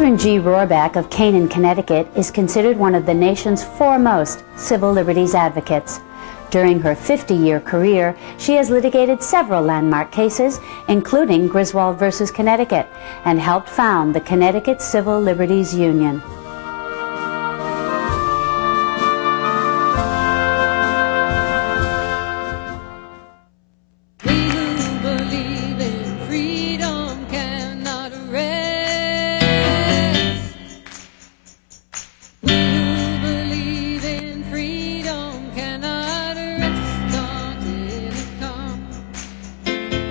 Catherine G. Roraback of Canaan, Connecticut is considered one of the nation's foremost civil liberties advocates. During her 50-year career, she has litigated several landmark cases, including Griswold versus Connecticut, and helped found the Connecticut Civil Liberties Union.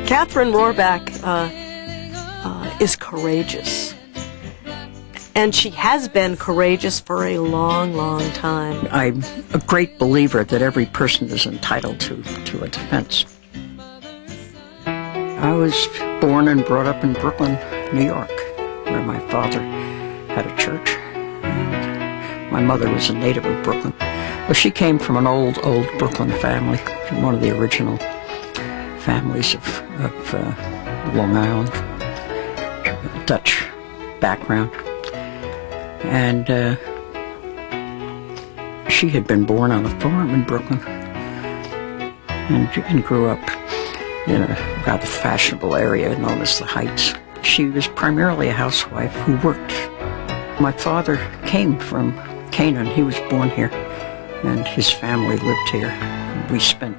Catherine Roraback is courageous, and she has been courageous for a long, long time. I'm a great believer that every person is entitled to a defense. I was born and brought up in Brooklyn, New York, where my father had a church, and my mother was a native of Brooklyn. Well, she came from an old Brooklyn family, one of the original families of Long Island, Dutch background. And she had been born on a farm in Brooklyn and grew up in a rather fashionable area known as the Heights. She was primarily a housewife who worked. My father came from Canaan. He was born here, and his family lived here. We spent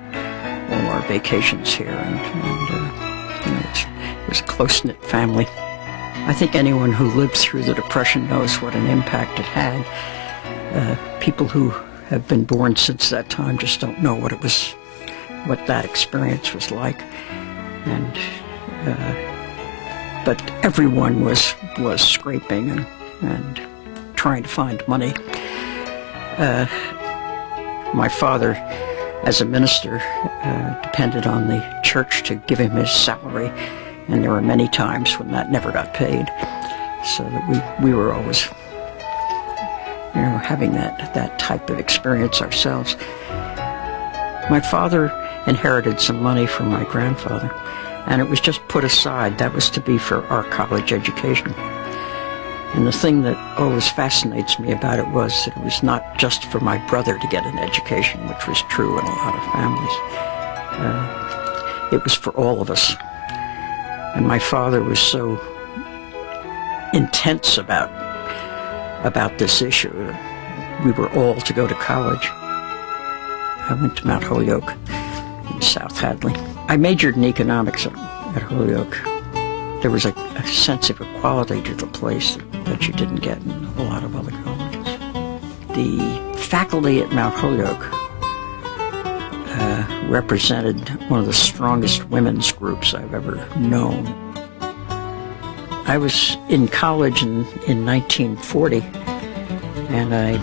all our vacations here, and you know, it was a close-knit family. I think anyone who lived through the Depression knows what an impact it had. People who have been born since that time just don't know what that experience was like. And but everyone was scraping and trying to find money. My father, as a minister, depended on the church to give him his salary, and there were many times when that never got paid, so that we were always, you know, having that type of experience ourselves. My father inherited some money from my grandfather, and it was just put aside. That was to be for our college education. And the thing that always fascinates me about it was that it was not just for my brother to get an education, which was true in a lot of families. It was for all of us. And my father was so intense about this issue that we were all to go to college. I went to Mount Holyoke in South Hadley. I majored in economics at Holyoke. There was a sense of equality to the place that you didn't get in a lot of other colleges. The faculty at Mount Holyoke represented one of the strongest women's groups I've ever known. I was in college in 1940, and a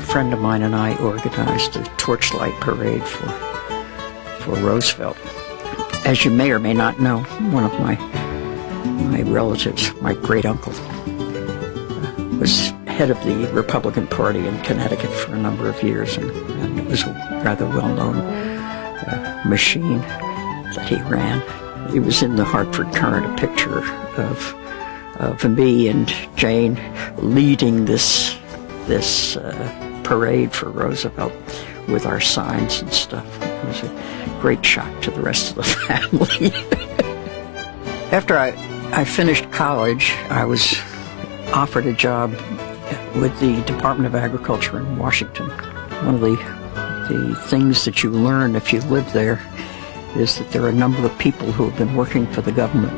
friend of mine and I organized a torchlight parade for Roosevelt. As you may or may not know, one of my relatives, my great-uncle, was head of the Republican Party in Connecticut for a number of years, and it was a rather well-known machine that he ran. It was in the Hartford Courant, a picture of me and Jane leading this parade for Roosevelt with our signs and stuff. It was a great shock to the rest of the family. After I finished college, I was offered a job with the Department of Agriculture in Washington. One of the things that you learn if you live there is that there are a number of people who have been working for the government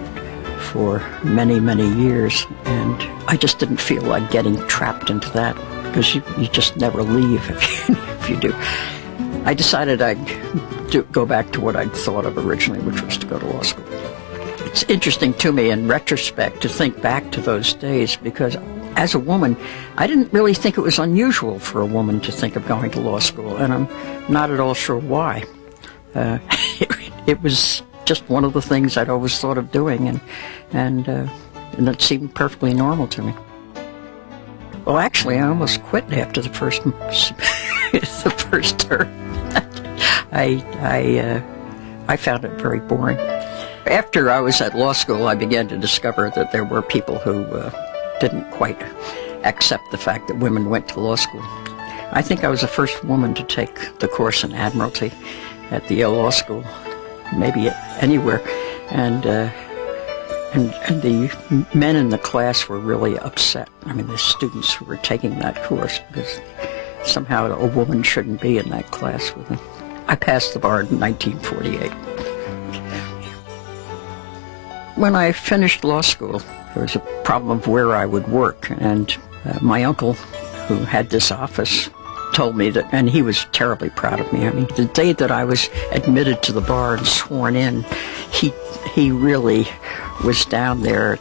for many, many years, and I just didn't feel like getting trapped into that, because you just never leave if you do. I decided I'd go back to what I'd thought of originally, which was to go to law school. It's interesting to me in retrospect to think back to those days, because as a woman, I didn't really think it was unusual for a woman to think of going to law school, and I'm not at all sure why. It was just one of the things I'd always thought of doing, and it seemed perfectly normal to me. Well, actually, I almost quit after the first term. I found it very boring. After I was at law school, I began to discover that there were people who didn't quite accept the fact that women went to law school. I think I was the first woman to take the course in Admiralty at the Yale Law School, maybe anywhere, and the men in the class were really upset. I mean, the students who were taking that course, because somehow a woman shouldn't be in that class with them. I passed the bar in 1948. When I finished law school, there was a problem of where I would work, and my uncle, who had this office, told me that, and he was terribly proud of me. I mean, the day that I was admitted to the bar and sworn in, he really was down there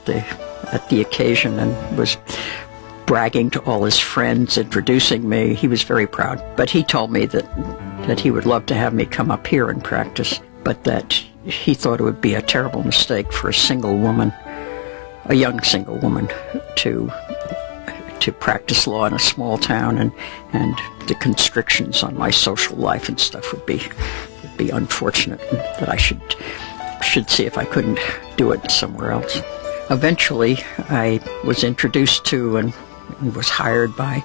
at the occasion and was bragging to all his friends, introducing me. He was very proud. But he told me that he would love to have me come up here and practice, but that he thought it would be a terrible mistake for a single woman, a young single woman, to practice law in a small town, and the constrictions on my social life and stuff would be unfortunate, and that I should see if I couldn't do it somewhere else. Eventually, I was introduced to and was hired by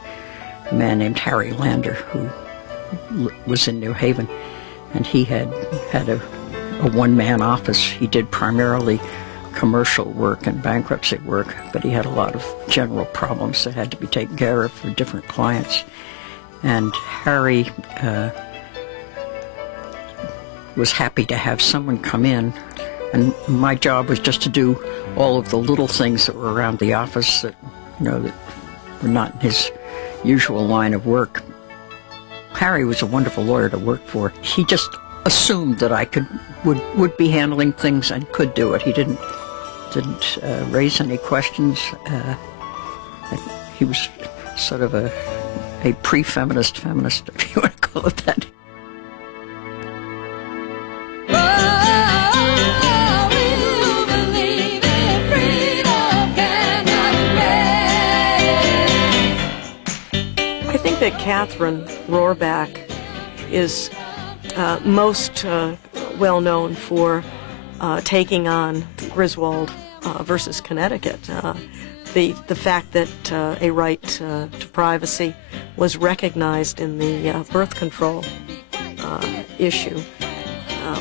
a man named Harry Lander, who was in New Haven, and he had a one-man office. He did primarily commercial work and bankruptcy work, but he had a lot of general problems that had to be taken care of for different clients. And Harry was happy to have someone come in, and my job was just to do all of the little things that were around the office that, that were not in his usual line of work. Harry was a wonderful lawyer to work for. He just assumed that I would be handling things and could do it. He didn't raise any questions. He was sort of a pre-feminist feminist, if you want to call it that. I think that Catherine Roraback is most well known for taking on Griswold versus Connecticut. The fact that a right to privacy was recognized in the birth control issue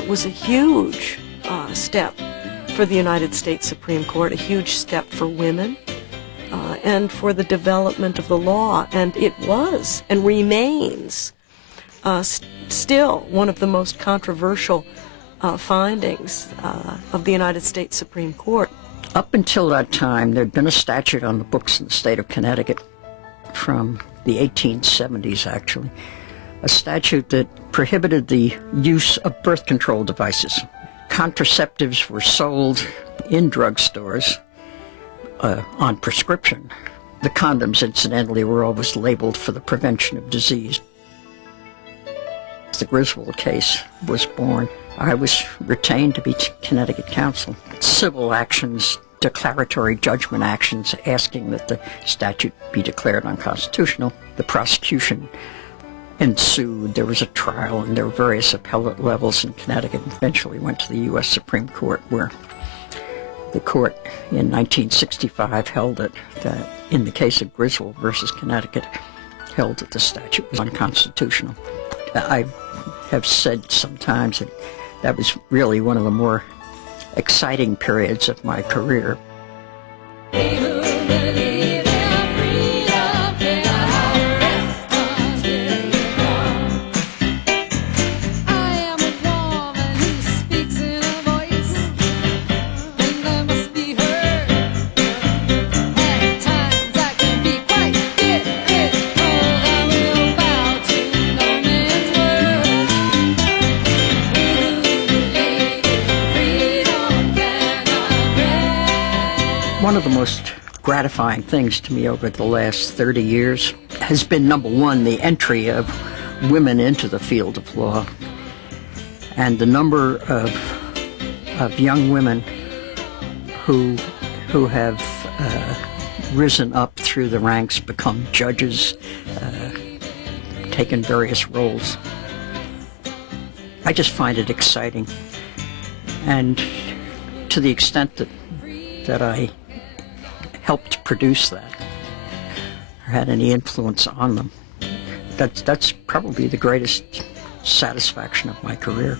was a huge step for the United States Supreme Court, a huge step for women, and for the development of the law. And it was and remains still one of the most controversial findings of the United States Supreme Court. Up until that time, there had been a statute on the books in the state of Connecticut from the 1870s, actually, a statute that prohibited the use of birth control devices. Contraceptives were sold in drugstores on prescription. The condoms, incidentally, were always labeled for the prevention of disease. The Griswold case was born. I was retained to be Connecticut counsel. Civil actions, declaratory judgment actions, asking that the statute be declared unconstitutional. The prosecution ensued. There was a trial, and there were various appellate levels in Connecticut. Eventually went to the U.S. Supreme Court, where the court in 1965 held that in the case of Griswold versus Connecticut, held that the statute was unconstitutional. I have said sometimes that that was really one of the more exciting periods of my career. One of the most gratifying things to me over the last 30 years has been, number one, the entry of women into the field of law, and the number of young women who have risen up through the ranks, become judges, taken various roles. I just find it exciting, and to the extent that I helped produce that or had any influence on them. That's probably the greatest satisfaction of my career.